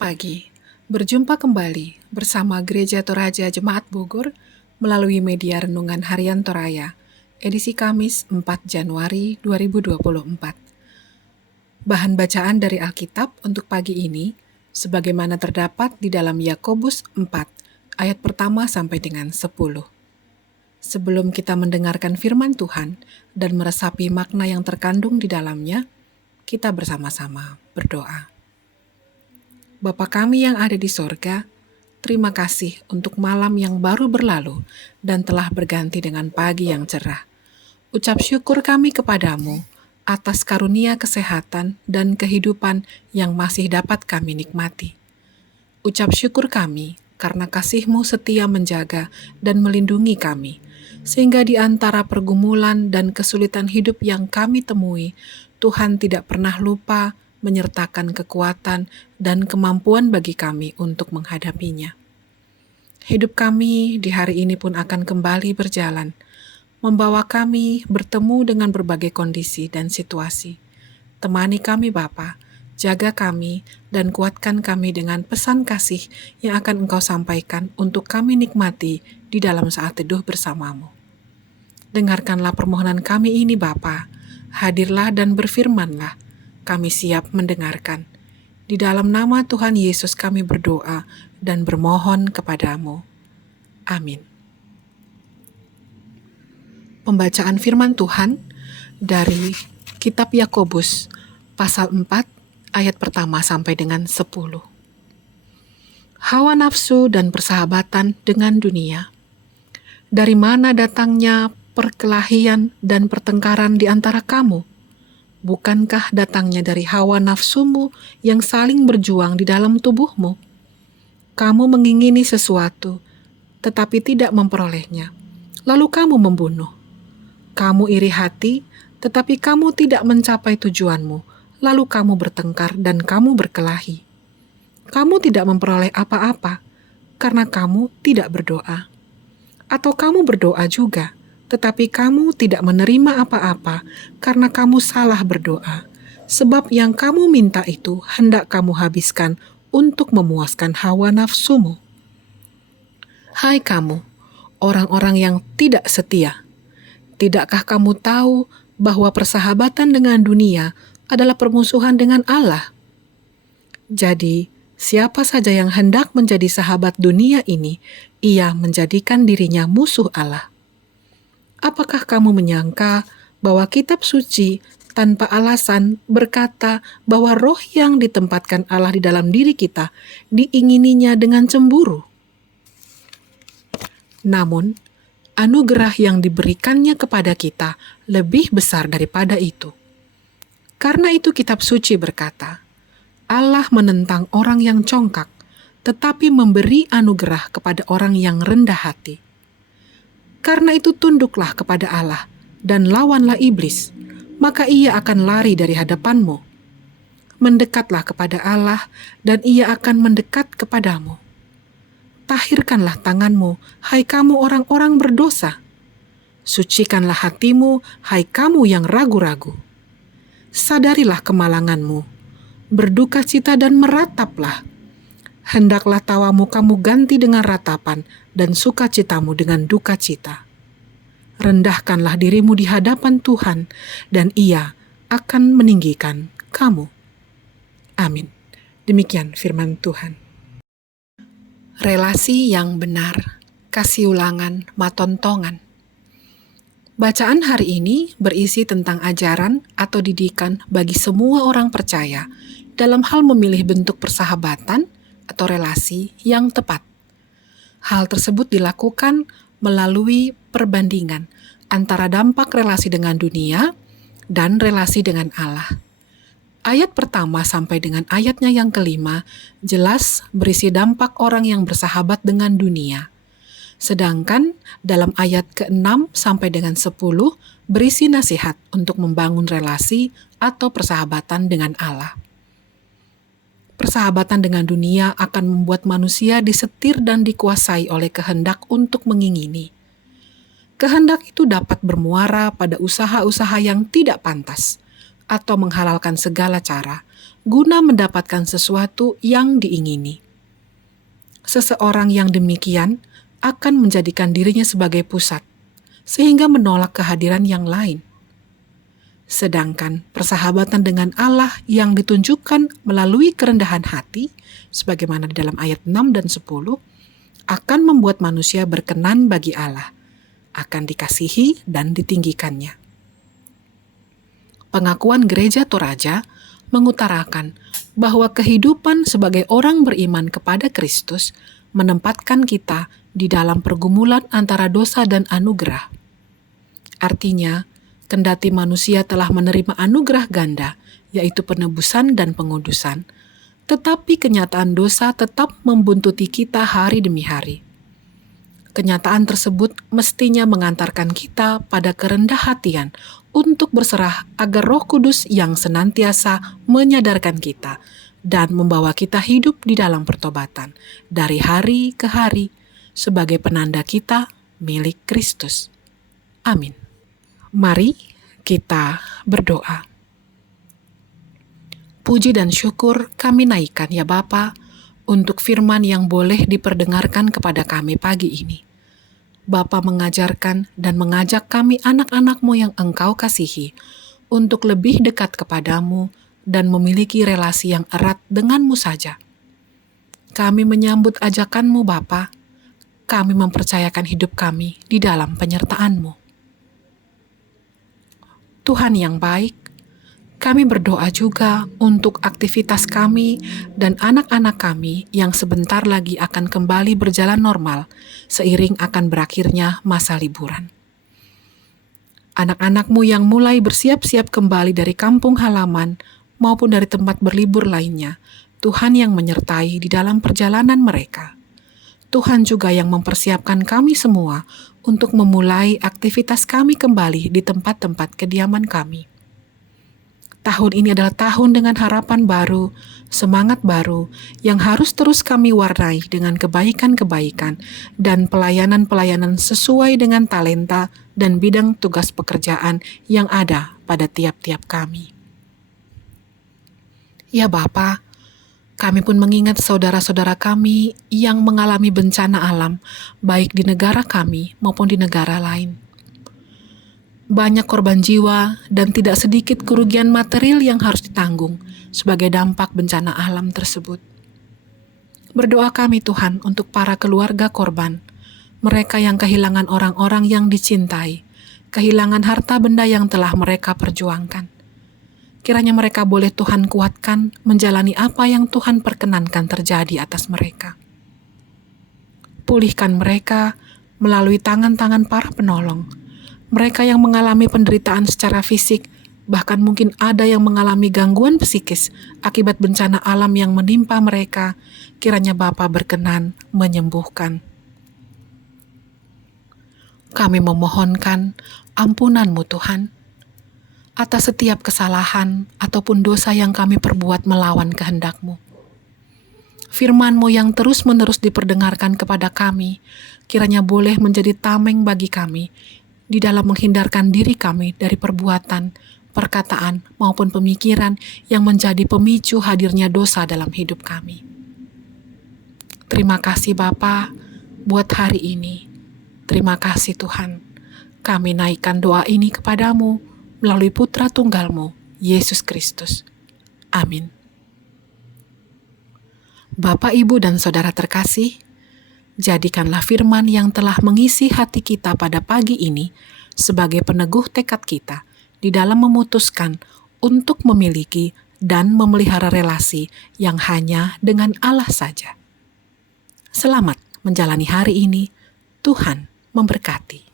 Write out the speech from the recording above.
pagi. Berjumpa kembali bersama Gereja Toraja Jemaat Bogor melalui media Renungan Harian Toraya, edisi Kamis 4 Januari 2024. Bahan bacaan dari Alkitab untuk pagi ini, sebagaimana terdapat di dalam Yakobus 4, ayat pertama sampai dengan 10. Sebelum kita mendengarkan firman Tuhan dan meresapi makna yang terkandung di dalamnya, kita bersama-sama berdoa. Bapa kami yang ada di sorga, terima kasih untuk malam yang baru berlalu dan telah berganti dengan pagi yang cerah. Ucap syukur kami kepadamu atas karunia kesehatan dan kehidupan yang masih dapat kami nikmati. Ucap syukur kami karena kasih-Mu setia menjaga dan melindungi kami, sehingga di antara pergumulan dan kesulitan hidup yang kami temui, Tuhan tidak pernah lupa menyertakan kekuatan dan kemampuan bagi kami untuk menghadapinya. Hidup kami di hari ini pun akan kembali berjalan, membawa kami bertemu dengan berbagai kondisi dan situasi. Temani kami Bapa, jaga kami dan kuatkan kami dengan pesan kasih yang akan Engkau sampaikan untuk kami nikmati di dalam saat teduh bersamamu. Dengarkanlah permohonan kami ini Bapa, hadirlah dan berfirmanlah, kami siap mendengarkan. Di dalam nama Tuhan Yesus kami berdoa dan bermohon kepadamu. Amin. Pembacaan firman Tuhan dari Kitab Yakobus, pasal 4, ayat pertama sampai dengan 10. Hawa nafsu dan persahabatan dengan dunia. Dari mana datangnya perkelahian dan pertengkaran di antara kamu? Bukankah datangnya dari hawa nafsumu yang saling berjuang di dalam tubuhmu? Kamu mengingini sesuatu, tetapi tidak memperolehnya, lalu kamu membunuh. Kamu iri hati, tetapi kamu tidak mencapai tujuanmu, lalu kamu bertengkar dan kamu berkelahi. Kamu tidak memperoleh apa-apa, karena kamu tidak berdoa. Atau kamu berdoa juga, tetapi kamu tidak menerima apa-apa karena kamu salah berdoa, sebab yang kamu minta itu hendak kamu habiskan untuk memuaskan hawa nafsumu. Hai kamu, orang-orang yang tidak setia, tidakkah kamu tahu bahwa persahabatan dengan dunia adalah permusuhan dengan Allah? Jadi, siapa saja yang hendak menjadi sahabat dunia ini, ia menjadikan dirinya musuh Allah. Apakah kamu menyangka bahwa kitab suci tanpa alasan berkata bahwa roh yang ditempatkan Allah di dalam diri kita diingininya dengan cemburu? Namun, anugerah yang diberikannya kepada kita lebih besar daripada itu. Karena itu kitab suci berkata, Allah menentang orang yang congkak, tetapi memberi anugerah kepada orang yang rendah hati. Karena itu tunduklah kepada Allah dan lawanlah iblis, maka ia akan lari dari hadapanmu. Mendekatlah kepada Allah dan ia akan mendekat kepadamu. Tahirkanlah tanganmu, hai kamu orang-orang berdosa. Sucikanlah hatimu, hai kamu yang ragu-ragu. Sadarilah kemalanganmu, berduka cita dan merataplah. Hendaklah tawamu kamu ganti dengan ratapan dan sukacitamu dengan duka cita. Rendahkanlah dirimu di hadapan Tuhan, dan Ia akan meninggikan kamu. Amin. Demikian firman Tuhan. Relasi yang benar, kasih ulangan, matontongan. Bacaan hari ini berisi tentang ajaran atau didikan bagi semua orang percaya dalam hal memilih bentuk persahabatan atau relasi yang tepat. Hal tersebut dilakukan melalui perbandingan antara dampak relasi dengan dunia dan relasi dengan Allah. Ayat pertama sampai dengan ayatnya yang kelima jelas berisi dampak orang yang bersahabat dengan dunia. Sedangkan dalam ayat ke-6 sampai dengan 10 berisi nasihat untuk membangun relasi atau persahabatan dengan Allah. Persahabatan dengan dunia akan membuat manusia disetir dan dikuasai oleh kehendak untuk mengingini. Kehendak itu dapat bermuara pada usaha-usaha yang tidak pantas atau menghalalkan segala cara, guna mendapatkan sesuatu yang diingini. Seseorang yang demikian akan menjadikan dirinya sebagai pusat, sehingga menolak kehadiran yang lain. Sedangkan persahabatan dengan Allah yang ditunjukkan melalui kerendahan hati, sebagaimana di dalam ayat 6 dan 10, akan membuat manusia berkenan bagi Allah, akan dikasihi dan ditinggikannya. Pengakuan Gereja Toraja mengutarakan bahwa kehidupan sebagai orang beriman kepada Kristus menempatkan kita di dalam pergumulan antara dosa dan anugerah. Artinya, kendati manusia telah menerima anugerah ganda, yaitu penebusan dan pengudusan, tetapi kenyataan dosa tetap membuntuti kita hari demi hari. Kenyataan tersebut mestinya mengantarkan kita pada kerendah hatian untuk berserah agar Roh Kudus yang senantiasa menyadarkan kita dan membawa kita hidup di dalam pertobatan dari hari ke hari sebagai penanda kita milik Kristus. Amin. Mari kita berdoa. Puji dan syukur kami naikkan ya Bapa untuk firman yang boleh diperdengarkan kepada kami pagi ini. Bapa mengajarkan dan mengajak kami anak-anak-Mu yang Engkau kasihi untuk lebih dekat kepadamu dan memiliki relasi yang erat dengan-Mu saja. Kami menyambut ajakan-Mu Bapa. Kami mempercayakan hidup kami di dalam penyertaan-Mu. Tuhan yang baik, kami berdoa juga untuk aktivitas kami dan anak-anak kami yang sebentar lagi akan kembali berjalan normal seiring akan berakhirnya masa liburan. Anak-anak-Mu yang mulai bersiap-siap kembali dari kampung halaman maupun dari tempat berlibur lainnya, Tuhan yang menyertai di dalam perjalanan mereka. Tuhan juga yang mempersiapkan kami semua untuk memulai aktivitas kami kembali di tempat-tempat kediaman kami. Tahun ini adalah tahun dengan harapan baru, semangat baru, yang harus terus kami warnai dengan kebaikan-kebaikan dan pelayanan-pelayanan sesuai dengan talenta dan bidang tugas pekerjaan yang ada pada tiap-tiap kami. Ya Bapa, kami pun mengingat saudara-saudara kami yang mengalami bencana alam, baik di negara kami maupun di negara lain. Banyak korban jiwa dan tidak sedikit kerugian material yang harus ditanggung sebagai dampak bencana alam tersebut. Berdoa kami Tuhan untuk para keluarga korban, mereka yang kehilangan orang-orang yang dicintai, kehilangan harta benda yang telah mereka perjuangkan. Kiranya mereka boleh Tuhan kuatkan menjalani apa yang Tuhan perkenankan terjadi atas mereka. Pulihkan mereka melalui tangan-tangan para penolong. Mereka yang mengalami penderitaan secara fisik, bahkan mungkin ada yang mengalami gangguan psikis akibat bencana alam yang menimpa mereka, kiranya Bapa berkenan menyembuhkan. Kami memohonkan ampunan-Mu Tuhan, atas setiap kesalahan ataupun dosa yang kami perbuat melawan kehendak-Mu. Firman-Mu yang terus-menerus diperdengarkan kepada kami, kiranya boleh menjadi tameng bagi kami, di dalam menghindarkan diri kami dari perbuatan, perkataan, maupun pemikiran yang menjadi pemicu hadirnya dosa dalam hidup kami. Terima kasih Bapa buat hari ini. Terima kasih Tuhan. Kami naikkan doa ini kepadamu melalui Putra Tunggal-Mu, Yesus Kristus. Amin. Bapak, Ibu, dan Saudara terkasih, jadikanlah firman yang telah mengisi hati kita pada pagi ini sebagai peneguh tekad kita di dalam memutuskan untuk memiliki dan memelihara relasi yang hanya dengan Allah saja. Selamat menjalani hari ini. Tuhan memberkati.